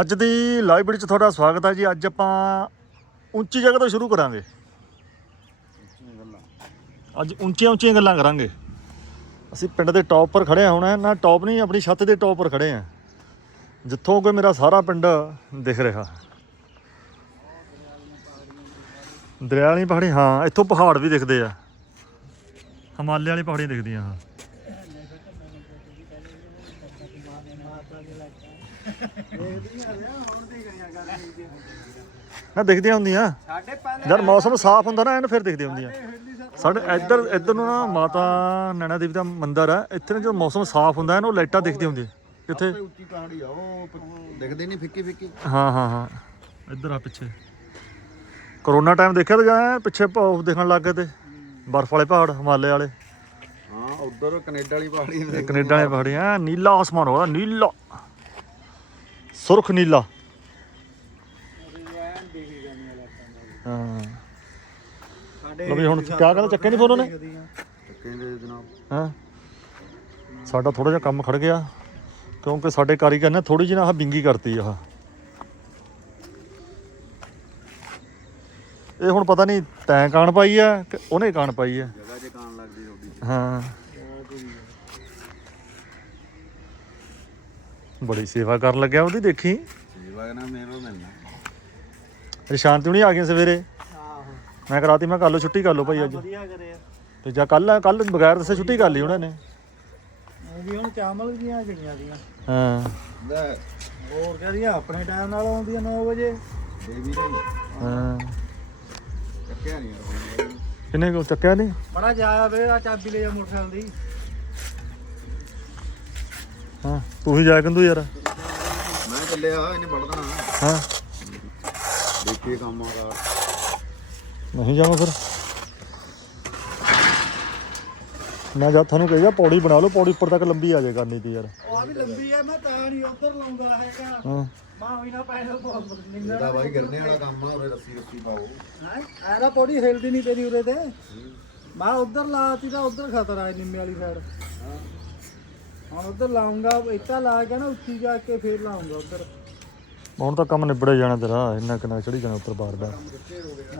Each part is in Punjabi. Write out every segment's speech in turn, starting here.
ਅੱਜ ਦੀ ਲਾਈਵ ਵੀਡੀਓ 'ਚ ਤੁਹਾਡਾ ਸਵਾਗਤ ਹੈ ਜੀ। ਅੱਜ ਆਪਾਂ ਉੱਚੀ ਜਗ੍ਹਾ ਤੋਂ ਸ਼ੁਰੂ ਕਰਾਂਗੇ। ਅੱਜ ਉੱਚੀਆਂ ਉੱਚੀਆਂ ਗੱਲਾਂ ਕਰਾਂਗੇ। ਅਸੀਂ ਪਿੰਡ ਦੇ ਟੌਪ ਪਰ ਖੜੇ ਹੋਣਾ। ਨਾ ਟੌਪ ਨਹੀਂ, ਆਪਣੀ ਛੱਤ ਦੇ ਟੌਪ ਪਰ ਖੜੇ ਹਾਂ। ਜਿੱਥੋਂ ਕਿ ਮੇਰਾ ਸਾਰਾ ਪਿੰਡ ਦਿਖ ਰਿਹਾ। ਦਰਿਆ ਵਾਲੀ ਪਹਾੜੀ, ਹਾਂ, ਇੱਥੋਂ ਪਹਾੜ ਵੀ ਦਿਖਦੇ ਆ। ਹਿਮਾਲਿਆ ਵਾਲੀ ਪਹਾੜੀਆਂ ਦਿਖਦੀਆਂ, ਹਾਂ। ਨਾ ਦਿਖਦੀਆਂ ਹੁੰਦੀਆਂ। ਸਾਡੇ ਪਹਿਲੇ ਜਦ ਮੌਸਮ ਸਾਫ਼ ਹੁੰਦਾ ਨਾ ਐਨ ਫਿਰ ਦਿਖਦੀਆਂ ਹੁੰਦੀਆਂ। ਸਾਡੇ ਇੱਧਰ ਇੱਧਰ ਨੂੰ ਨਾ ਮਾਤਾ ਨੈਣਾ ਦੇਵੀ ਦਾ ਮੰਦਿਰ ਹੈ ਇੱਥੇ ਨਾ ਜਦੋਂ ਮੌਸਮ ਸਾਫ਼ ਹੁੰਦਾ ਨਾ ਉਹ ਲਾਈਟਾਂ ਦਿਖਦੀਆਂ ਹੁੰਦੀਆਂ। ਕਿੱਥੇ ਉੱਚੀ ਪਹਾੜੀ ਆ ਉਹ ਪ- ਦਿਖਦੇ ਨਹੀਂ ਫਿੱਕੀ ਫਿੱਕੀ। ਹਾਂ ਹਾਂ ਹਾਂ। ਇੱਧਰ ਆ ਪਿੱਛੇ। ਕਰੋਨਾ ਟਾਈਮ ਦੇਖਿਆ ਤਾਂ ਜਾਂ ਪਿੱਛੇ ਪ- ਦੇਖਣ ਲੱਗ ਗਏ ਤੇ ਬਰਫ਼ ਵਾਲੇ ਪਹਾੜ ਹਿਮਾਲਿਆ ਵਾਲੇ। ਹਾਂ ਉਧਰ ਕੈਨੇਡਾ ਵਾਲੀ ਪਹਾੜੀ ਕੈਨੇਡਾ ਵਾਲੇ ਪਹਾੜੀਆਂ ਐਨ ਨੀਲਾ ਆਸਮਾਨ ਹੋਇਆ ਨੀਲਾ। ਸੁਰਖ ਨੀਲਾ। ਹਾਂ। ਲਓ ਵੀ ਹੁਣ ਕਿਆ ਕਹਿੰਦਾ ਚੱਕੇ ਨਹੀਂ ਫੋਨ ਉਹਨੇ? ਕਹਿੰਦੇ ਜਨਾਬ ਹਾਂ? ਸਾਡਾ ਥੋੜਾ ਜਿਹਾ ਕੰਮ ਖੜ ਗਿਆ ਕਿਉਂਕਿ ਸਾਡੇ ਕਾਰੀਗਰ ਨੇ ਥੋੜੀ ਜਿਹੀ ਨਾ ਆਹ ਬਿੰਗੀ ਕਰਤੀ ਆਹ। ਇਹ ਹੁਣ ਪਤਾ ਨਹੀਂ ਤੈਂ ਕਾਣ ਪਾਈ ਆ ਕਿ ਉਹਨੇ ਕਾਣ ਪਾਈ ਆ ਜਗ੍ਹਾ ਜੇ ਕਾਣ ਲੱਗਦੀ ਰੋਡੀ ਹਾਂ। ਬੜੀ ਸੇਵਾ ਕਰਨ ਲੱਗਿਆ ਉਹਦੀ ਦੇਖੀ? ਸੇਵਾ ਨਾ ਮੇਰੋ ਮਿਲਣਾ? ਇਹ ਸ਼ਾਂਤੀ ਹੁਣੀ ਆ ਗਏ ਸਵੇਰੇ? ਆਹੋ। ਮੈਂ ਕਰਾਤੀ ਮੈਂ ਕਰ ਲਓ ਛੁੱਟੀ ਕਰ ਲਓ ਭਾਈ ਅੱਜ। ਵਧੀਆ ਕਰਿਆ। ਤੇ ਜਾਂ ਕੱਲ ਕੱਲ ਬਗੈਰ ਦੱਸੇ ਛੁੱਟੀ ਕਰ ਲਈ ਉਹਨਾਂ ਨੇ। ਉਹ ਵੀ ਹੁਣ ਚਾਮਲ ਦੀਆਂ ਜੜੀਆਂ ਦੀਆਂ। ਹਾਂ। ਲੈ। ਹੋਰ ਕਹਦੀਆਂ ਆਪਣੇ ਟਾਈਮ ਨਾਲ ਆਉਂਦੀਆਂ 9 ਵਜੇ। ਦੇਵੀ ਨੇ। ਹਾਂ। ਚੱਕਿਆ ਨਹੀਂ ਯਾਰ ਕਿੰਨੇ ਕੋ ਚੱਕਿਆ ਨਹੀਂ ਬੜਾ ਜਾਇਆ ਵੇ ਆ ਚਾਬੀ ਲੈ ਜਾ ਮੋਟਰਸਾਈਕਲ ਦੀ। ਤੂੰ ਹੀ ਜਾਇਆ ਕੰਦੂ ਯਾਰ। ਮੈਂ ਚੱਲਿਆ ਇਹਨੇ ਵੜਦਾ ਹਾਂ। ਦੇਖੀਏ ਕੰਮ ਆਗਾ ਨਹੀਂ ਜਾਵਾਂ ਫਿਰ। ਮੈਂ ਜਦ ਤੁਹਾਨੂੰ ਕਹੇਗਾ ਪੌੜੀ ਬਣਾ ਲਓ ਪੌੜੀ ਉੱਪਰ ਤੱਕ ਲੰਬੀ ਆ ਜਾਏ ਕਰਨੀ ਤੀ ਯਾਰ। ਆ ਵੀ ਲੰਬੀ ਐ ਮੈਂ ਤਾਂ ਨਹੀਂ ਉੱਧਰ ਲਾਉਂਦਾ ਹੈਗਾ। ਹਾਂ। ਮਾਂ ਹੋਈ ਨਾ ਪੈਸੇ ਬਹੁਤ ਨਿੰਦਰ ਇਹਦਾ ਬਾਈ ਗਰਨੇ ਵਾਲਾ ਕੰਮ ਆ ਉਰੇ ਰੱਸੀ ਰੱਸੀ ਪਾਓ। ਹੈ? ਐਦਾ ਪੌੜੀ ਹਿਲਦੀ ਨਹੀਂ ਤੇਰੀ ਉਰੇ ਤੇ। ਮੈਂ ਉੱਧਰ ਲਾਤੀ ਤਾਂ ਉੱਧਰ ਖਤਰਾ ਹੈ ਨਿੰਮੇ ਵਾਲੀ ਸਾਈਡ ਹੁਣ ਉੱਧਰ ਲਾਉਂਗਾ ਇੱਟਾ ਲਾ ਕੇ ਨਾ ਉੱਚੀ ਜਾ ਕੇ ਫੇਰ ਲਾਉਂਗਾ ਉੱਧਰ। ਹੁਣ ਤਾਂ ਕੰਮ ਨਿਬੜੇ ਜਾਣਾ ਤੇਰਾ ਇੰਨਾ ਕਿੰਨਾ ਚੜੀ ਜਾਣਾ ਉੱਪਰ ਬਾਰ ਨਾ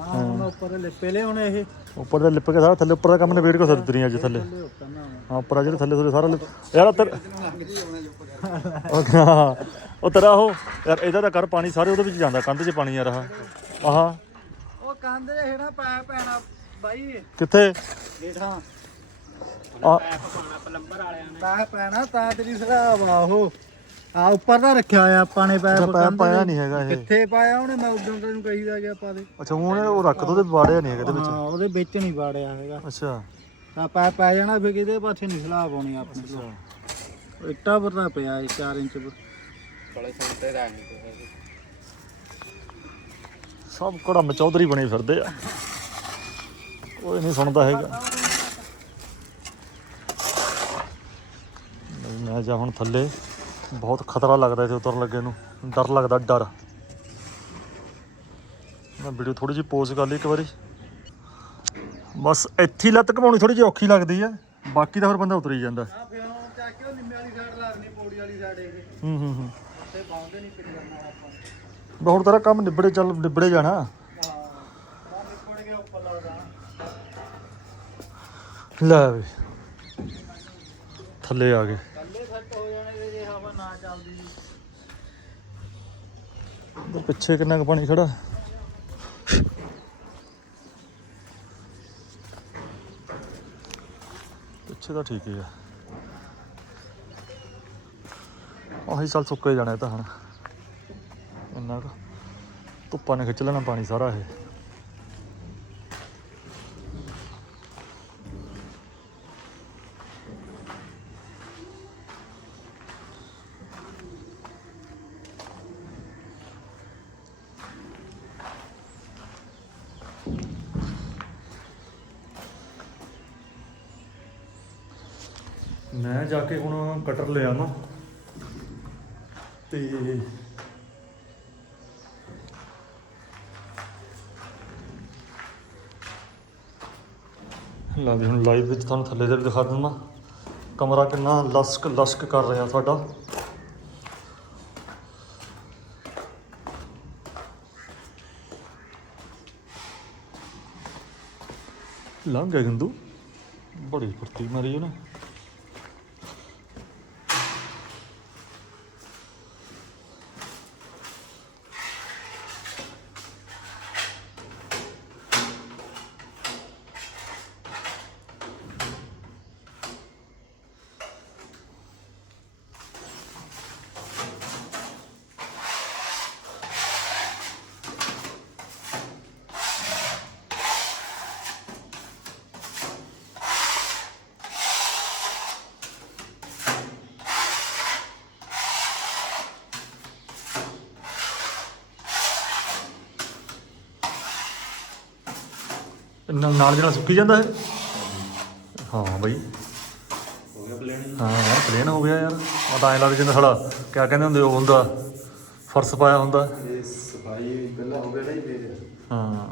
ਹੁਣ ਉੱਪਰ ਲਿਪੇ ਲਿਆਉਣੇ ਇਹ। ਉੱਪਰ ਦੇ ਲਿਪ ਕੇ ਸਾਰਾ ਥੱਲੇ ਉੱਪਰ ਦਾ ਕੰਮ ਨਿਬੇੜ ਕੇ ਸਰ ਤਰੀਆਂ ਅੱਜ ਥੱਲੇ। ਥੱਲੇ ਨਾ। ਹਾਂ ਉੱਪਰ ਆ ਜਿਹੜੇ ਥੱਲੇ ਥੱਲੇ ਸਾਰਾ ਲਿਪ- ਯਾਰ ਉੱਤਰ ਉਹ ਹਾਂ, ਉਹ ਤੇਰਾ ਉਹ ਯਾਰ ਇਹਦਾ ਤਾਂ ਕਰ ਪਾਣੀ ਸਾਰੇ ਉਹਦੇ ਵਿੱਚ ਜਾਂਦਾ ਕੰਧ 'ਚ ਪਾਣੀ ਯਾਰ ਆਹ ਆਹ। ਉਹ ਕੰਧ ਜਿਹਾ ਹੇਠਾਂ ਪੈ ਪੈਣਾ ਬਾਈ। ਕਿੱਥੇ? ਹੇਠਾਂ ਆ। ਪੈ ਪੈਣਾ ਤਾਂ ਤੇਰੀ ਸਲਾਹ ਆ ਉਹ। ਆ ਉੱਪਰ ਦਾ ਰੱਖਿਆ ਹੋਇਆ ਆਪਾਂ ਨੇ ਪੈ ਪਾਇਆ ਪਾਇਆ ਨਹੀਂ ਹੈਗਾ ਇਹ। ਕਿੱਥੇ ਪਾਇਆ ਉਹਨੇ? ਮੈਂ ਉਦੋਂ ਤੈਨੂੰ ਕਹੀਦਾ ਗਿਆ ਪਾ ਦੇ। ਅੱਛਾ ਹੁਣ ਉਹ ਰੱਖ ਦੋ ਤੇ ਵਾੜਿਆ ਨਹੀਂ ਹੈਗਾ ਇਹਦੇ ਵਿੱਚ। ਹਾਂ ਉਹਦੇ ਵਿੱਚ ਨਹੀਂ ਵਾੜਿਆ ਹੈਗਾ। ਅੱਛਾ। ਤਾਂ ਪੈ ਪੈ ਜਾਣਾ ਫਿਰ ਕਿਤੇ ਪਾਸੇ ਨਹੀਂ ਸਲਾਹ ਪਾਉਣੀ ਆਪਣੇ। ਤੋਂ ਇੱਟਾ ਤਾਂ ਪਿਆ 4 ਇੰਚ ਪਰ। ਸਭ ਕੜਾ ਚੌਧਰੀ ਬਣੇ ਫਿਰਦੇ ਆ। ਕੋਈ ਨਹੀਂ ਸੁਣਦਾ ਹੈਗਾ। ਮੈਂ ਜਾ ਹੁਣ ਥੱਲੇ ਬਹੁਤ ਖਤਰਾ ਲੱਗਦਾ ਇੱਥੇ ਉਤਰਨ ਲੱਗੇ ਨੂੰ। ਡਰ ਲੱਗਦਾ ਡਰ। ਮੈਂ ਵੀਡੀਓ ਥੋੜੀ ਜਿਹੀ ਪੋਜ਼ ਕਰ ਲਈ ਇੱਕ ਵਾਰੀ। ਬਸ ਇੱਥੇ ਹੀ ਲੱਤ ਘਮਾਉਣੀ ਥੋੜੀ ਜਿਹੀ ਔਖੀ ਲੱਗਦੀ ਆ। ਬਾਕੀ ਤਾਂ ਫਿਰ ਬੰਦਾ ਉਤਰੀ ਜਾਂਦਾ। ਆ ਫਿਰ ਹੁਣ ਚੱਕ ਕੇ ਉਹ ਨਿੰਮੇ ਵਾਲੀ ਸਾਈਡ ਲੱਗਣੀ ਪੌੜੀ ਵਾਲੀ ਸਾਈਡ ਇਹ ਹੂੰ ਹੂੰ ਹੂੰ। ਤੇ ਪਾਉਂਦੇ ਨਹੀਂ ਫਿਰ ਕਰਨਾ ਆਪਾਂ। ਬਸ ਹੁਣ ਤੇਰਾ ਕੰਮ ਨਿਬੜੇ ਚੱਲ ਨਿਬੜੇ ਜਾਣਾ। ਹਾਂ ਲੈ ਵੀ। ਥੱਲੇ ਆ ਗਏ ਥੱਲੇ ਸੈੱਟ ਹੋ ਜਾਣੇ ਜੇ ਹਵਾ ਨਾ ਚੱਲਦੀ ਉਧਰ ਪਿੱਛੇ ਕਿੰਨਾ ਕੁ ਪਾਣੀ ਖੜਾ? ਪਿੱਛੇ ਤਾਂ ਠੀਕ ਹੀ ਆ। ਆਹੀ ਸਾਲ ਸੁੱਕੇ ਜਾਣਾ ਇਹ ਤਾਂ ਹੁਣ। ਇੰਨਾ ਕੁ ਧੁੱਪਾਂ ਨੇ ਖਿੱਚ ਲੈਣਾ ਪਾਣੀ ਸਾਰਾ ਇਹ। ਕੇ ਹੁਣ ਕਟਰ ਲਿਆ ਨਾ ਤੇ ਲਾ ਦੇ ਹੁਣ ਲਾਈਵ ਵਿੱਚ ਤੁਹਾਨੂੰ ਥੱਲੇ ਦੇ ਦਿਖਾ ਦਿੰਦਾ। ਕਮਰਾ ਕਿੰਨਾ ਲਸਕ ਲਸਕ ਕਰ ਰਿਹਾ ਸਾਡਾ। ਲੰਘ ਗਿਆ ਗੰਦੂ। ਬੜੀ ਫੁਰਤੀ ਮਾਰੀ ਉਹਨੇ। ਨਾਲ ਨਾਲ ਜਿਹੜਾ ਸੁੱਕੀ ਜਾਂਦਾ ਹੈ ਹਾਂ ਬਈ। ਹੋ ਗਿਆ ਪਲਾਨ ਹਾਂ ਯਾਰ ਪਲੇਨ ਹੋ ਗਿਆ ਯਾਰ। ਉਹ ਤਾਂ ਐਂ ਲੱਗ ਜਾਂਦਾ ਸਾਲਾ ਕਿਆ ਕਹਿੰਦੇ ਹੁੰਦੇ ਉਹ ਹੁੰਦਾ ਫਰਸ਼ ਪਾਇਆ ਹੁੰਦਾ। ਇਹ ਸਫ਼ਾਈ ਪਹਿਲਾਂ ਹੋ ਗਿਆ ਨਹੀਂ ਫੇਰ ਹਾਂ।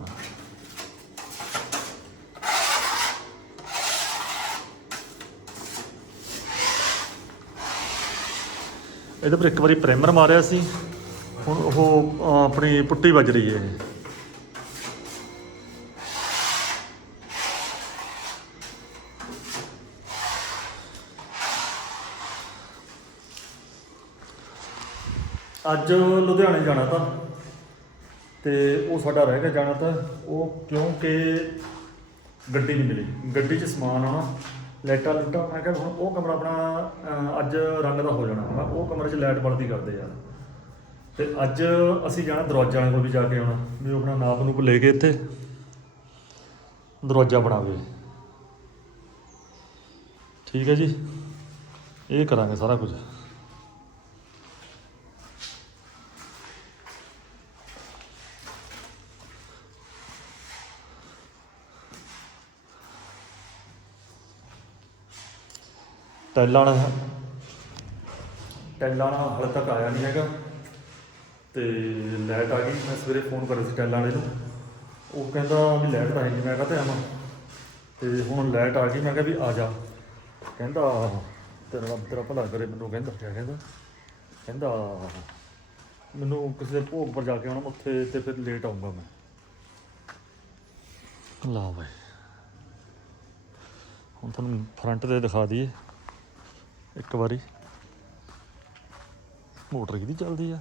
ਇਹਦੇ ਪਰ ਇੱਕ ਵਾਰੀ ਪ੍ਰਾਈਮਰ ਮਾਰਿਆ ਸੀ। ਹੁਣ ਉਹ ਆਪਣੀ ਪੁੱਟੀ ਵੱਜ ਰਹੀ ਹੈ ਅੱਜ ਲੁਧਿਆਣੇ ਜਾਣਾ ਤਾਂ। ਤੇ ਉਹ ਸਾਡਾ ਰਹਿ ਗਿਆ ਜਾਣਾ ਤਾਂ ਉਹ ਕਿਉਂਕਿ ਗੱਡੀ ਨਹੀਂ ਮਿਲੀ। ਗੱਡੀ 'ਚ ਸਮਾਨ ਆਉਣਾ ਲਾਈਟਾਂ ਲੁੱਟਾਂ ਮੈਂ ਕਿਹਾ ਹੁਣ ਉਹ ਕਮਰਾ ਆਪਣਾ ਅਹ, ਅੱਜ ਰੰਗ ਦਾ ਹੋ ਜਾਣਾ। ਮੈਂ ਉਹ ਕਮਰੇ 'ਚ ਲਾਈਟ ਬਲਦੀ ਕਰਦੇ ਯਾਰ। ਤੇ ਅੱਜ ਅਸੀਂ ਜਾਣਾ ਦਰਵਾਜ਼ਾ ਵਾਲੇ ਕੋਲ ਵੀ ਜਾ ਕੇ ਆਉਣਾ ਵੀ ਉਹ ਆਪਣਾ ਨਾਪ ਨੂੰ ਲੈ ਕੇ ਇੱਥੇ ਦਰਵਾਜ਼ਾ ਬਣਾਵੇ। ਠੀਕ ਹੈ ਜੀ? ਇਹ ਕਰਾਂਗੇ ਸਾਰਾ ਕੁਝ। ਟੈਲਾਂ ਵਾਲਾ। ਟੈਲਾਂ ਵਾਲਾ ਹਾਲੇ ਤੱਕ ਆਇਆ ਨਹੀਂ ਹੈਗਾ। ਤੇ ਲਾਈਟ ਆ ਗਈ। ਮੈਂ ਸਵੇਰੇ ਫੋਨ ਕਰਿਆ ਸੀ ਟੈਲਾਂ ਵਾਲੇ ਨੂੰ। ਉਹ ਕਹਿੰਦਾ ਵੀ ਲਾਈਟ ਤਾਂ ਹੈ ਨਹੀਂ। ਮੈਂ ਕਹਤੇ ਆਵਾਂ। ਤੇ ਹੁਣ ਲਾਈਟ ਆ ਗਈ। ਮੈਂ ਕਿਹਾ ਵੀ ਆ ਜਾ। ਕਹਿੰਦਾ ਤੇਰਾ ਰੱਬ ਤੇਰਾ ਭਲਾ ਕਰੇ ਮੈਨੂੰ। ਕਹਿੰਦਾ ਕਿਆ ਕਹਿੰਦਾ। ਕਹਿੰਦਾ ਮੈਨੂੰ ਕਿਸੇ ਭੋਗ ਪਰ ਜਾ ਕੇ ਆਉਣਾ। ਉੱਥੇ ਤੇ ਫਿਰ ਲੇਟ ਆਉਂਗਾ ਮੈਂ। ਲਾ ਬਾਈ ਹੁਣ ਤੁਹਾਨੂੰ ਫਰੰਟ ਤੇ ਦਿਖਾ ਦਈਏ। ਇੱਕ ਵਾਰੀ। ਮੋਟਰ ਕਿਹਦੀ ਚੱਲਦੀ ਆ?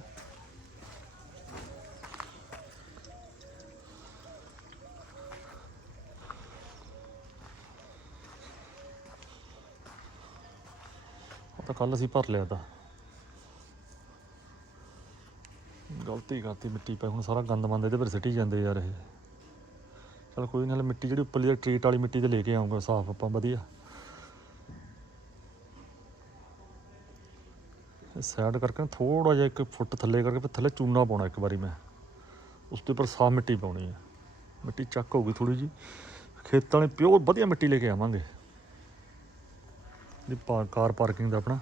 ਤਾਂ ਕੱਲ ਅਸੀਂ ਭਰ ਲਿਆ ਤਾਂ। ਗਲਤੀ ਕਰਤੀ, ਮਿੱਟੀ ਪੈ, ਹੁਣ ਸਾਰਾ ਗੰਦ ਮੰਦ ਇਹਦੇ ਪਰ ਸਿੱਟੀ ਜਾਂਦੇ ਯਾਰ ਇਹ। ਚਲ ਕੋਈ ਨਾਲ ਮਿੱਟੀ ਜਿਹੜੀ ਉੱਪਰਲੀ ਟ੍ਰੀਟ ਵਾਲੀ ਮਿੱਟੀ ਤੇ ਲੈ ਕੇ ਆਉਂਗਾ ਸਾਫ਼ ਆਪਾਂ, ਵਧੀਆ। ਸਾਈਡ ਕਰਕੇ ਥੋੜਾ ਜਿਹਾ ਇੱਕ ਫੁੱਟ ਥੱਲੇ ਕਰਕੇ ਫਿਰ ਥੱਲੇ ਚੂਨਾ ਪਾਉਣਾ ਇੱਕ ਵਾਰੀ ਮੈਂ। ਉਸ ਦੇ ਉੱਪਰ ਸਾਫ਼ ਮਿੱਟੀ ਪਾਉਣੀ ਹੈ। ਮਿੱਟੀ ਚੱਕ ਹੋਊਗੀ ਥੋੜੀ ਜੀ ਖੇਤਾਂ ਵਾਲੀ ਪਿਓਰ ਵਧੀਆ ਮਿੱਟੀ ਲੈ ਕੇ ਆਵਾਂਗੇ। ਦੀ ਕਾਰ ਪਾਰਕਿੰਗ ਦਾ ਆਪਣਾ।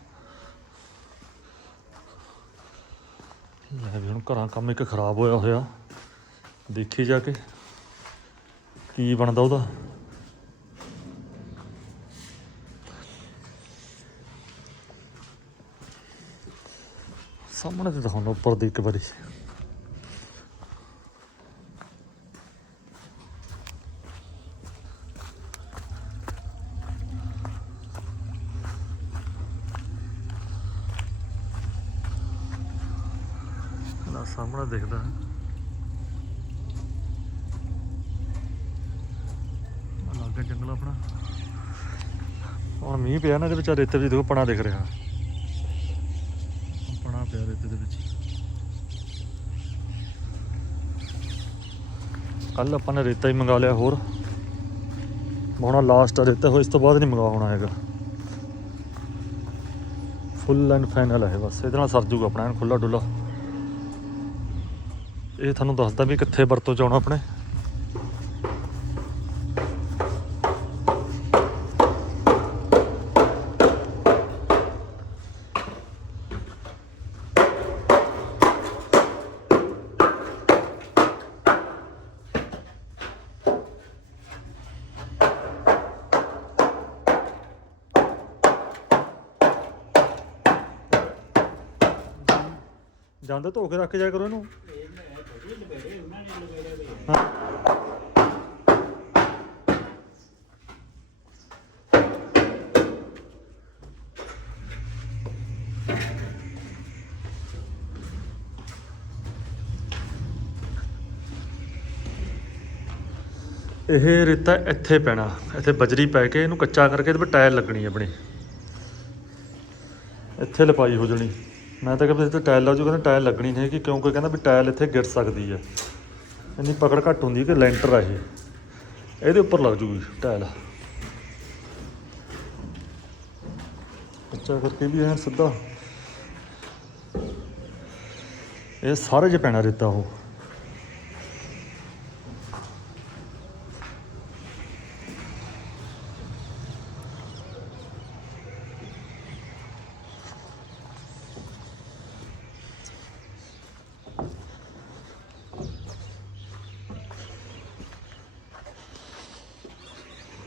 ਲੈ ਵੀ ਹੁਣ ਘਰਾਂ ਕੰਮ ਇੱਕ ਖਰਾਬ ਹੋਇਆ ਹੋਇਆ। ਦੇਖੀ ਜਾ ਕੇ। ਕੀ ਬਣਦਾ ਉਹਦਾ? ਸਾਹਮਣੇ ਤੇ ਦਿਖਾਉਣਾ ਉੱਪਰ ਦੀ ਇੱਕ ਵਾਰੀ। ਨਾ ਸਾਹਮਣੇ ਦਿਖਦਾ ਲੱਗਾ ਜੰਗਲ ਆਪਣਾ। ਹੁਣ ਮੀਂਹ ਪਿਆ ਨਾ ਇਹਦੇ ਵਿੱਚ ਰੇਤੇ ਵੀ ਦੇਖੋ ਪਣਾ ਦਿਖ ਰਿਹਾ। ਪਿਆ ਰੇਤੇ ਦੇ ਵਿੱਚ। ਕੱਲ ਆਪਾਂ ਨੇ ਰੇਤਾ ਹੀ ਮੰਗਾ ਲਿਆ ਹੋਰ। ਹੁਣ ਲਾਸਟ ਰੇਤਾ ਹੋ ਇਸ ਤੋਂ ਬਾਅਦ ਨਹੀਂ ਮੰਗਵਾਉਣਾ ਹੈਗਾ। ਫੁੱਲ ਐਂਡ ਫਾਈਨਲ ਹੈ ਬਸ, ਇਹਦੇ ਨਾਲ ਸਰ ਜੂਗਾ ਆਪਣਾ, ਐਨ ਖੁੱਲਾ ਡੁੱਲਾ ਇਹ ਤੁਹਾਨੂੰ ਦੱਸਦਾ ਵੀ ਕਿੱਥੇ ਵਰਤੋਂ ਚ ਆਉਣਾ ਆਪਣੇ। ਜਾਂਦਾ, ਧੋ ਕੇ ਰੱਖ ਕੇ ਜਾਇਆ ਕਰੋ ਇਹਨੂੰ। ਇਹ ਰੇਤਾ ਇੱਥੇ ਪੈਣਾ, ਇੱਥੇ ਬਜਰੀ ਪੈ ਕੇ ਇਹਨੂੰ ਕੱਚਾ ਕਰਕੇ ਇਹਦੇ ਪਰ ਟਾਇਲ ਲੱਗਣੀ ਆਪਣੀ। ਇੱਥੇ ਲਪਾਈ ਹੋ ਜਣੀ। ਮੈਂ ਤਾਂ ਕਹਿੰਦਾ ਇੱਥੇ ਟਾਇਲ ਲਾ ਜੂ ਕਹਿੰਦਾ ਟਾਇਲ ਲੱਗਣੀ ਨਹੀਂ ਕਿ ਕਿਉਂਕਿ ਕਹਿੰਦਾ ਵੀ ਟਾਇਲ ਇੱਥੇ ਗਿਰ ਸਕਦੀ ਹੈ। ਇੰਨੀ ਪਕੜ ਘੱਟ ਹੁੰਦੀ ਕਿ ਲੈਂਟਰ ਆ ਇਹ। ਇਹਦੇ ਉੱਪਰ ਲੱਗ ਜੂਗੀ ਟਾਇਲ। ਅੱਛਾ ਕਰਕੇ ਵੀ ਐ ਸਿੱਧਾ। ਇਹ ਸਾਰੇ 'ਚ ਪੈਣਾ ਰੇਤਾ ਉਹ।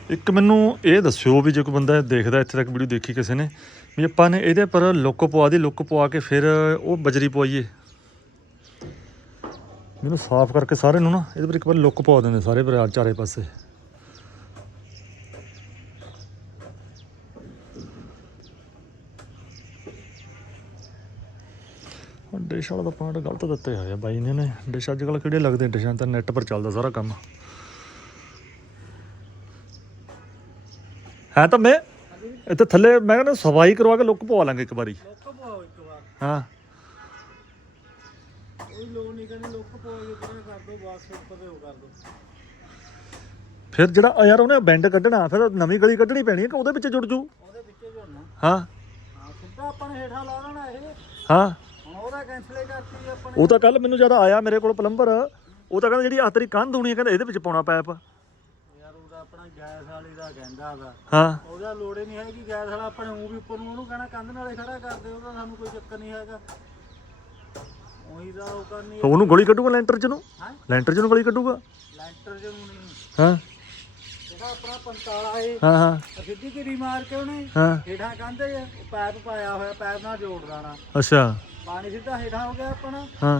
ਇੱਕ ਮੈਨੂੰ ਇਹ ਦੱਸਿਓ ਵੀ ਜੇ ਕੋਈ ਬੰਦਾ ਦੇਖਦਾ, ਇੱਥੇ ਤੱਕ ਵੀਡੀਓ ਦੇਖੀ ਕਿਸੇ ਨੇ, ਵੀ ਆਪਾਂ ਨੇ ਇਹਦੇ ਪਰ ਲੁੱਕ ਪਵਾ ਦੀ, ਲੁੱਕ ਪਵਾ ਕੇ ਫਿਰ ਉਹ ਬਜਰੀ ਪਵਾਈਏ। ਮੈਨੂੰ ਸਾਫ਼ ਕਰਕੇ ਸਾਰੇ ਨੂੰ ਨਾ, ਇਹਦੇ ਪਰ ਇੱਕ ਵਾਰ ਲੁੱਕ ਪਵਾ ਦਿੰਦੇ ਸਾਰੇ ਪਰ ਚਾਰੇ ਪਾਸੇ। ਡਿਸ਼ ਵਾਲਾ ਤਾਂ ਪੁਆਇੰਟ ਗਲਤ ਦਿੱਤੇ ਹੋਏ ਆ ਬਾਈ ਨੇ ਨੇ। ਡਿਸ਼ ਅੱਜ ਕੱਲ੍ਹ ਕਿਹੜੇ ਲੱਗਦੇ ਡਿਸ਼ਾਂ? ਤਾਂ ਨੈਟ ਪਰ ਚੱਲਦਾ ਸਾਰਾ ਕੰਮ। ਹੈ ਤਾਂ ਮੈਂ ਇੱਥੇ ਥੱਲੇ ਮੈਂ ਕਹਿੰਦਾ ਸਫ਼ਾਈ ਕਰਵਾ ਕੇ ਲੁੱਕ ਪਵਾ ਲਾਂਗੇ ਇੱਕ ਵਾਰੀ। ਲੁੱਕ ਪਾਓ ਇੱਕ ਵਾਰ। ਹਾਂ। ਕੋਈ ਲੋੜ ਨਹੀਂ ਕਹਿੰਦੇ ਲੁੱਕ ਪਾਓ ਜੇ ਕਿਹਨੇ ਕਰ ਦੋ ਬਾਕਸ ਉੱਪਰ ਤੇ ਉਹ ਕਰ ਦੋ। ਫਿਰ ਜਿਹੜਾ ਆ ਯਾਰ ਉਹਨੇ ਬੈਂਡ ਕੱਢਣਾ ਫਿਰ ਨਵੀਂ ਗਲੀ ਕੱਢਣੀ ਪੈਣੀ ਹੈ ਕਿ ਉਹਦੇ ਵਿੱਚ ਜੁੜ ਜੂ? ਉਹਦੇ ਵਿੱਚੇ ਜੁੜਨਾ ਹਾਂ। ਹਾਂ ਸਿੱਧਾ ਆਪਾਂ ਨੇ ਹੇਠਾਂ ਲਾ ਦੇਣਾ ਇਹ। ਹਾਂ। ਹੁਣ ਉਹਦਾ ਕੈਂਸਲ ਕਰਤੀ ਆਪਾਂ ਨੇ। ਉਹ ਤਾਂ ਕੱਲ ਮੈਨੂੰ ਜਦ ਆਇਆ ਮੇਰੇ ਕੋਲ ਪਲੰਬਰ। ਉਹ ਤਾਂ ਕਹਿੰਦਾ ਜਿਹੜੀ ਆਹ ਤੇਰੀ ਕੰਧ ਹੋਣੀ ਹੈ ਕਹਿੰਦਾ ਇਹਦੇ ਵਿੱਚ ਪਾਉਣਾ ਆਪਣਾ ਗੈਸ ਵਾਲੀ ਦਾ ਕਹਿੰਦਾ ਵਾ। ਹਾਂ। ਉਹਦਾ ਲੋੜ ਹੀ ਨਹੀਂ ਹੈਗੀ ਗੈਸ ਵਾਲਾ ਆਪਣੇ ਉਹ ਵੀ ਉੱਪਰ ਨੂੰ ਉਹਨੂੰ ਕਹਿਣਾ ਕੰਧ ਨਾਲੇ ਖੜਾ ਕਰਦੇ ਉਹਦਾ ਸਾਨੂੰ ਕੋਈ ਚੱਕਰ ਨਹੀਂ ਹੈਗਾ। ਉਹੀ ਦਾ ਉਹ ਕਰਨੀ ਉਹਨੂੰ ਗਲੀ ਕੱਢੂਗਾ ਲੈਂਟਰ ਚ ਨੂੰ? ਹਾਂ? ਲੈਂਟਰ ਚ ਨੂੰ ਗਲੀ ਕੱਢੂਗਾ? ਲੈਂਟਰ ਜਿਹਨੂੰ ਨਹੀਂ। ਹਾਂ। ਜਿਹੜਾ ਆਪਣਾ ਪੰਤਾਲਾ ਏ ਹਾਂ ਹਾਂ। ਆਹ ਸਿੱਧੀ ਕਿਰੀ ਮਾਰ ਕੇ ਉਹਨੇ ਹਾਂ। ਹੇਠਾਂ ਕੰਧੇ ਪੈਪ ਪਾਇਆ ਹੋਇਆ ਪੈਪ ਨਾਲ ਜੋੜ ਦੇਣਾ। ਅੱਛਾ। ਪਾਣੀ ਸਿੱਧਾ ਹੇਠਾਂ ਹੋ ਗਿਆ ਆਪਣਾ। ਹਾਂ।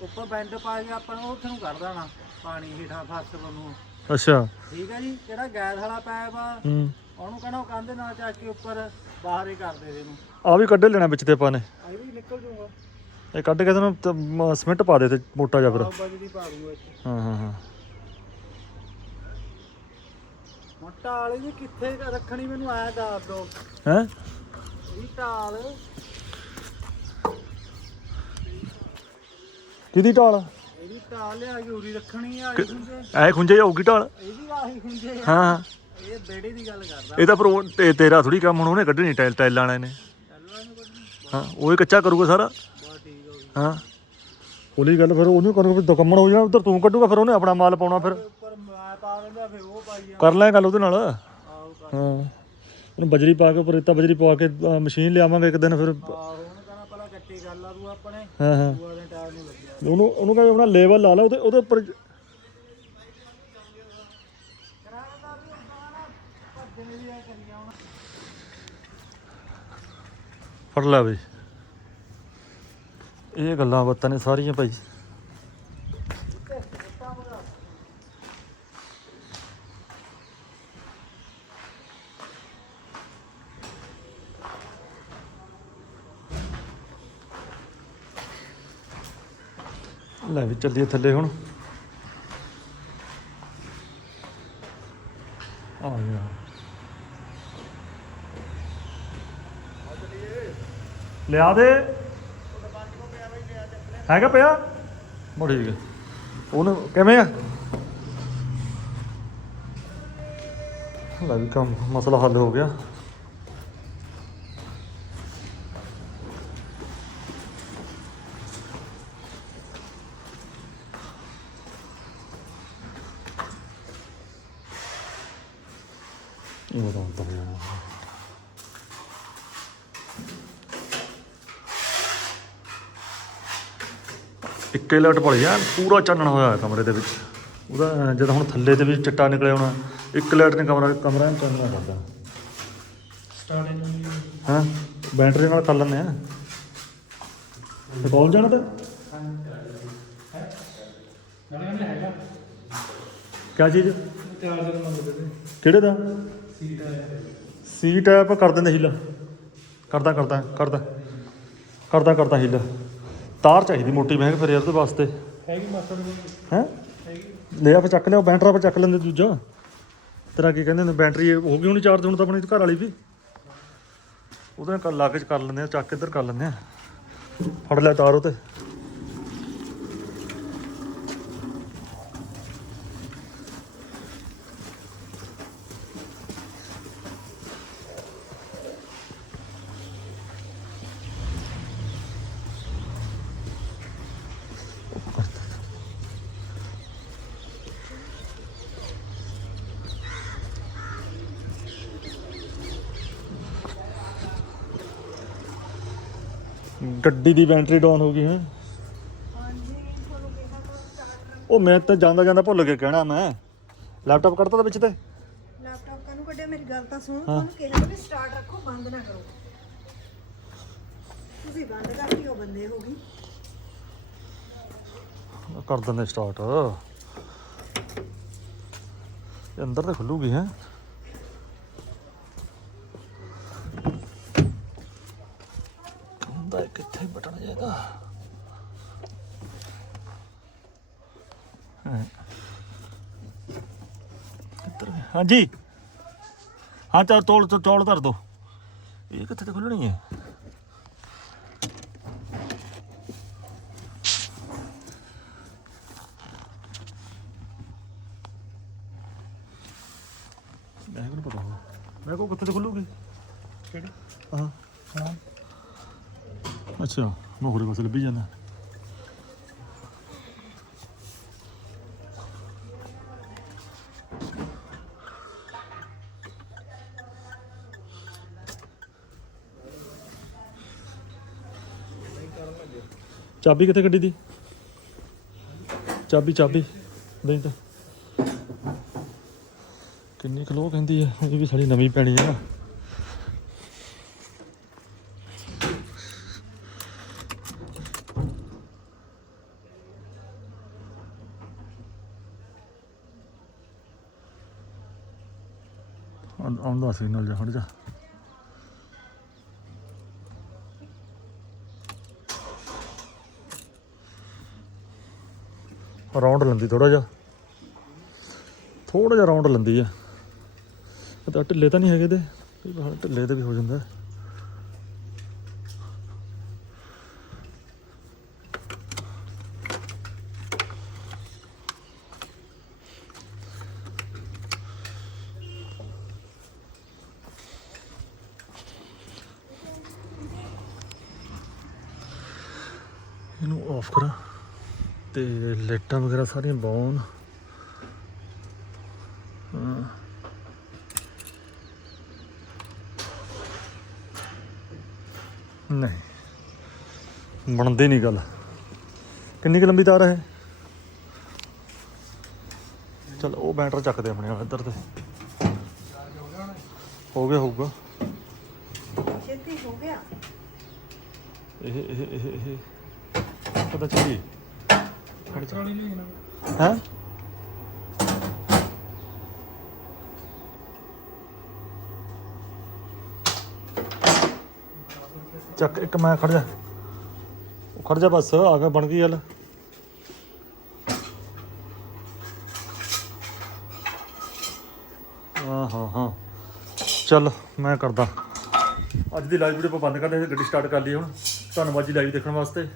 ਉੱਪਰ ਬੈਂਡ ਪਾ ਕੇ ਆਪਾਂ ਨੂੰ ਉੱਥੇ ਨੂੰ ਕੱਢ ਦੇਣਾ ਪਾਣੀ ਹੇਠਾਂ ਫਰਸ਼ ਨੂੰ ਅੱਛਾ। ਠੀਕ ਹੈ ਜੀ ਜਿਹੜਾ ਗੈਸ ਵਾਲਾ ਪੈਪ ਆ ਹੂੰ। ਉਹਨੂੰ ਕਹਿੰਦਾ ਉਹ ਕੰਧ ਨਾਲ ਚੱਕ ਕੇ ਉੱਪਰ ਬਾਹਰ ਹੀ ਕਰ ਦੇ ਦੇ ਇਹਨੂੰ। ਆ ਵੀ ਕੱਢ ਲੈਣਾ ਵਿੱਚ ਤੇ ਆਪਾਂ ਨੇ। ਇਹ ਵੀ ਨਿਕਲ ਜਾਊਗਾ ਇਹ ਕੱਢ ਕੇ ਤੈਨੂੰ ਸਿਮੈਂਟ ਪਾ ਦੇ ਤੇ ਮੋਟਾ ਜਿਹਾ ਫਿਰ। ਆਹ ਬਜਰੀ ਪਾ ਦੂੰਗਾ ਇੱਥੇ। ਹਾਂ ਹਾਂ ਹਾਂ। ਟਾਲ ਜੀ ਕਿੱਥੇ ਰੱਖਣੀ ਮੈਨੂੰ ਆਇਆ ਦੱਸ ਦੋ ਹੈ? ਇਹ ਟਾਲ। ਕਿਹਦੀ ਢਾਲ ਇਹਦੀ ਟਾਲ ਲਿਆ ਕੇ ਉਰੀ ਰੱਖਣੀ ਆ ਇਹ ਖੁੰਝੇ। ਐ ਖੁੰਝੇ ਜਾਊਗੀ ਢਾਲ ਇਹ ਵੀ ਆਹੀ ਖੁੰਝੇ ਆ। ਹਾਂ। ਹਾਂ ਇਹ ਬੇੜੇ ਦੀ ਗੱਲ ਕਰਦਾ। ਇਹ ਤਾਂ ਪਰ ਉਹ ਤੇ- ਤੇਰਾ ਥੋੜੀ ਕੰਮ ਹੁਣ ਉਹਨੇ ਕੱਢਣੀ ਟਾਇਲ ਟਾਇਲ ਵਾਲੇ ਨੇ। ਚੱਲਣਾ ਹਾਂ ਉਹ ਹੀ ਕੱਚਾ ਕਰੂਗਾ ਸਾਰਾ। ਬਹੁਤ ਠੀਕ ਹੋ ਗਈ। ਹਾਂ। ਉਹਲੀ ਗੱਲ ਫਿਰ ਉਹਨੂੰ ਕਰੂਗਾ ਵੀ ਦੁਕੰਮਣ ਹੋ ਜਾਣਾ ਉਧਰ ਤੂੰ ਕੱਢੂਗਾ ਫਿਰ ਉਹਨੇ ਆਪਣਾ ਮਾਲ ਪਾਉਣਾ ਫਿਰ। ਉੱਪਰ ਮੈਂ ਪਾ ਦਿੰਦਾ ਫਿਰ ਉਹ ਪਾਈ ਜਾ ਕਰ ਲੈ ਗੱਲ ਉਹਦੇ ਨਾਲ। ਕਰ। ਹਾਂ। ਉਹਨੂੰ ਬਜਰੀ ਪਾ ਕੇ ਉੱਪਰ ਰੇਤਾ ਬਜਰੀ ਪਵਾ ਕੇ ਅਹ, ਮਸ਼ੀਨ ਲਿਆਵਾਂਗੇ ਇੱਕ ਦਿਨ ਫਿਰ। ਆਹੋ ਉਹਨੂੰ ਕਹਿੰਦਾ ਪਹਿਲਾਂ ਕੱਟੀ ਕਰ ਲਾ ਤੂੰ ਆਪਣੇ। ਹਾਂ ਹਾਂ। ਦੂਆ ਉਹਨੂੰ ਉਹਨੂੰ ਕਹਿੰਦਾ ਆਪਣਾ ਲੈਵਲ ਲਾ ਲਾ, ਉਹਦੇ ਉਹਦੇ ਉੱਪਰ ਫੜ ਲੈ ਬਈ। ਇਹ ਗੱਲਾਂ ਬਾਤਾਂ ਨੇ ਸਾਰੀਆਂ ਭਾਈ। ਲੈ ਵੀ ਚੱਲੀਏ ਥੱਲੇ ਹੁਣ। ਆ ਗਿਆ। ਲਿਆ ਦੇ। ਹੈਗਾ ਪਿਆ? ਬੜੀ ਠੀਕ ਉਹਨੂੰ ਕਿਵੇਂ ਆ? ਲੈ ਵੀ ਕੰਮ, ਮਸਲਾ ਹੱਲ ਹੋ ਗਿਆ। ਉਹ ਤਾਂ ਉੱਤਰ ਜਾਣਾ ਇੱਕੇ ਲਾਈਟ ਪੜ ਜਾ ਪੂਰਾ ਚਾਨਣ ਹੋਇਆ ਕਮਰੇ ਦੇ ਵਿੱਚ। ਉਹਦਾ ਜਦ ਹੁਣ ਥੱਲੇ ਤੇ ਵੀ ਚਿੱਟਾ ਨਿਕਲਿਆ ਹੋਣਾ ਇੱਕ ਲਾਈਟ ਨੇ ਕਮਰਾ ਕਮਰਾ ਨੂੰ ਚਾਨਣਾ ਕਰਦਾ ਹਾਂ ਬੈਟਰੀ ਨਾਲ ਕਰ ਲੈਂਦੇ ਆ। ਕਾਲ ਜਾਣਾ ਤੇ। ਕਿਆ ਚੀਜ਼? ਕਿਹੜੇ ਦਾ? ਸੀ ਟੈਪ ਕਰ ਦਿੰਦੇ ਹੀਲਾ। ਕਰਦਾ ਕਰਦਾ ਕਰਦਾ। ਕਰਦਾ ਕਰਦਾ ਹੀਲਾ। ਤਾਰ ਚਾਹੀਦੀ ਮੋਟੀ ਕਿਹਾ ਫਿਰ ਉਹਦੇ ਵਾਸਤੇ। ਹੈਗੀ ਮਾਸਟਰ ਹੈ? ਲਿਆ ਫਿਰ ਚੱਕ ਲਿਆ ਬੈਟਰਾ ਪਰ ਚੱਕ ਲੈਂਦੇ ਦੂਜਾ। ਤੇਰਾ ਕੀ ਕਹਿੰਦੇ ਨੇ ਬੈਟਰੀ ਹੋ ਗਈ ਹੋਣੀ ਚਾਰਜ ਹੁਣ ਤਾਂ ਆਪਣੀ ਘਰ ਵਾਲੀ ਵੀ। ਉਹਦੇ ਨਾਲ ਲੱਗ ਚ ਕਰ ਲੈਂਦੇ ਆ ਚੱਕ ਇੱਧਰ ਕਰ ਲੈਂਦੇ ਆ। ਫੜ ਲਿਆ ਤਾਰ ਉਹ ਤੇ ਗੱਡੀ ਦੀ ਬੈਟਰੀ ਡਾਊਨ ਹੋ ਗਈ ਹੈ। ਉਹ ਮੈਂ ਤਾਂ ਜਾਂਦਾ ਜਾਂਦਾ ਭੁੱਲ ਕੇ ਕਹਿਣਾ ਮੈਂ। ਲੈਪਟਾਪ ਕੱਢਤਾ ਤਾਂ ਵਿੱਚ ਤੇ। ਲੈਪਟਾਪ ਕਾਨੂੰ ਕੱਢਿਆ? ਮੇਰੀ ਗੱਲ ਤਾਂ ਸੁਣੋ। ਤੁਹਾਨੂੰ ਕਿਹਾ ਵੀ ਸਟਾਰਟ ਰੱਖੋ ਬੰਦ ਨਾ ਕਰੋ। ਤੁਸੀਂ ਬੰਦ ਕਰਤੀ ਉਹ ਬੰਦੇ ਹੋ ਗਈ। ਕਰ ਦਿੰਦੇ ਸਟਾਰਟ ਇਹ ਅੰਦਰ ਤੇ ਖੁੱਲੂਗੀ ਹੈ ਹੁੰਦਾ ਕਿੱਥੇ ਬਟਨ ਜਾਏਗਾ ਹਾਂ। ਕਿੱਧਰ ਗਿਆ? ਹਾਂਜੀ। ਹਾਂ ਚਾਰ ਤੋਲ ਚੌਲ ਧਰ ਦੋ। ਇਹ ਕਿੱਥੇ ਤੇ ਖੁੱਲਣੀ ਹੈ? ਮੈਂ ਕਿਹਨੂੰ ਪਤਾ ਹੋਣਾ ਮੈਂ ਕੋ ਕਿੱਥੇ ਤੇ ਖੁੱਲੂਗੀ ਕਿਹੜੀ? ਹਾਂ। ਹਾਂ ਅੱਛਾ ਮੈਂ ਹੋਰੇ ਪਾਸੇ ਲੱਭੀ ਜਾਂਦਾ। ਚਾਬੀ ਕਿੱਥੇ ਗੱਡੀ ਦੀ? ਚਾਬੀ ਚਾਬੀ। ਨਹੀਂ ਤਾਂ। ਕਿੰਨੀ ਖਲੋ ਕਹਿੰਦੀ ਹੈ ਇਹ ਵੀ ਸਾਡੀ ਨਵੀਂ ਪੈਣੀ ਹੈ ਨਾ ਆਉਂਦਾ ਸਿਗਨਲ ਜਾ ਹਟ ਜਾ ਰਾਉਂਡ ਲੰਦੀ ਥੋੜਾ ਜਿਹਾ। ਥੋੜਾ ਜਿਹਾ ਰਾਉਂਡ ਲੈਂਦੀ ਆ। ਤਾਂ ਢਿੱਲੇ ਤਾਂ ਨਹੀਂ ਹੈਗੇ ਤੇ ਢਿੱਲੇ ਤੇ ਵੀ ਹੋ ਜਾਂਦਾ। ਇਹਨੂੰ ਆਫ ਕਰਾਂ। ਤੇ ਲਾਈਟਾਂ ਵਗੈਰਾ ਸਾਰੀਆਂ ਬੌਨ ਹਾਂ। ਨਹੀਂ। ਬਣਦੀ ਨਹੀਂ ਗੱਲ। ਕਿੰਨੀ ਕੁ ਲੰਬੀ ਤਾਰ ਹੈ ਚਲ ਉਹ ਬੈਟਰ ਚੱਕਦੇ ਆਪਣੇ ਇੱਧਰ ਤੇ। ਹੋ ਗਿਆ ਹੋਊਗਾ। ਛੇਤੀ ਹੋ ਗਿਆ। ਇਹ ਇਹ ਇਹ ਇਹ। ਪਤਾ ਚੱਲੀ। ਹੈ ਚੱਕ, ਇੱਕ ਮੈਂ ਖੜ ਜਾ। ਉਹ ਖੜ ਜਾ ਬਸ, ਆ ਗਿਆ ਬਣ ਗਈ ਗੱਲ। ਹਾਂ ਹਾਂ ਹਾਂ। ਚੱਲ, ਮੈਂ ਕਰਦਾ। ਅੱਜ ਦੀ ਲਾਈਵ ਵੀਡੀਓ ਆਪਾਂ ਬੰਦ ਕਰਦੇ ਹਾਂ ਗੱਡੀ ਸਟਾਰਟ ਕਰ ਲਈ ਹੁਣ। ਧੰਨਵਾਦ ਜੀ ਲਾਈਵ ਦੇਖਣ ਵਾਸਤੇ।